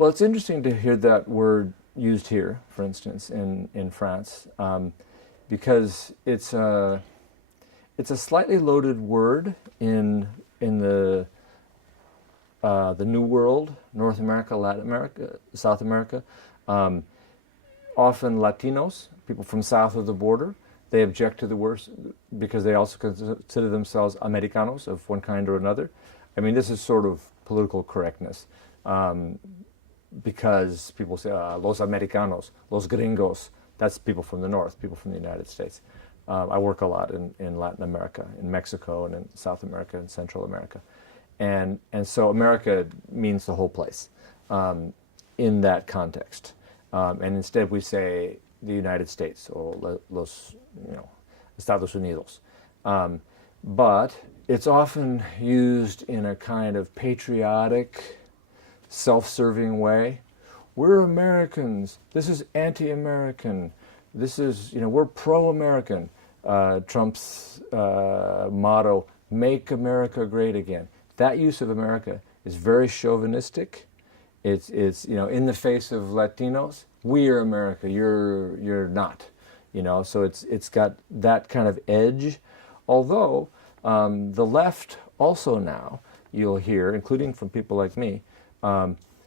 Well, it's interesting to hear that word used here, for instance, in France, because it's a slightly loaded word in the New World, North America, Latin America, South America. Often Latinos, people from south of the border, they object to the word because they also consider themselves Americanos of one kind or another. I mean, this is sort of political correctness. Because people say, los Americanos, los gringos, that's people from the north, people from the United States. I work a lot in Latin America, in Mexico, and in South America and Central America. And so America means the whole place in that context. And instead we say the United States or los, Estados Unidos. But it's often used in a kind of patriotic, self-serving way. We're Americans. This is anti-American. This is, we're pro-American. Trump's motto, make America great again. That use of America is very chauvinistic. It's in the face of Latinos. We are America. You're not. So it's got that kind of edge. Although the left also now, you'll hear, including from people like me,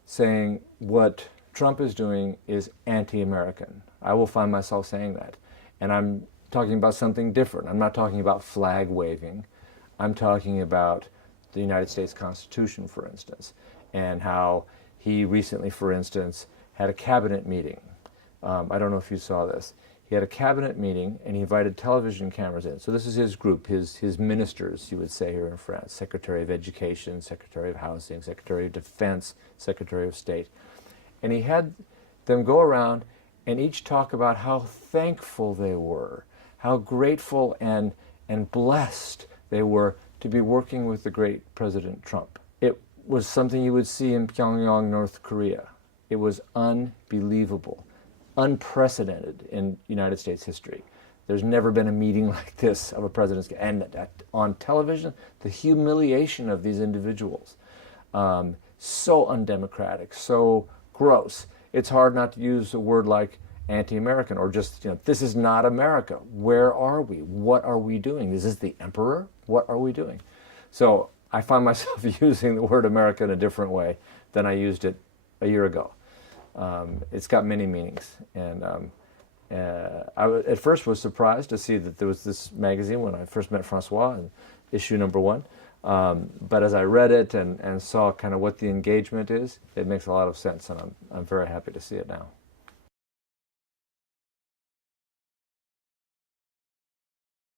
saying what Trump is doing is anti-American. I will find myself saying that. And I'm talking about something different. I'm not talking about flag waving. I'm talking about the United States Constitution, for instance, and how he recently, for instance, had a cabinet meeting. I don't know if you saw this. He had a cabinet meeting and he invited television cameras in. So this is his group, his ministers, you would say here in France, Secretary of Education, Secretary of Housing, Secretary of Defense, Secretary of State. And he had them go around and each talk about how thankful they were, how grateful and blessed they were to be working with the great President Trump. It was something you would see in Pyongyang, North Korea. It was unbelievable, unprecedented in United States history. There's never been a meeting like this of a president's, and on television, the humiliation of these individuals, so undemocratic, so gross. It's hard not to use a word like anti-American or just, this is not America. Where are we? What are we doing? Is this the emperor? What are we doing? So I find myself using the word America in a different way than I used it a year ago. It's got many meanings, and I at first was surprised to see that there was this magazine when I first met Francois in issue #1. But as I read it and saw kind of what the engagement is, it makes a lot of sense, and I'm very happy to see it now.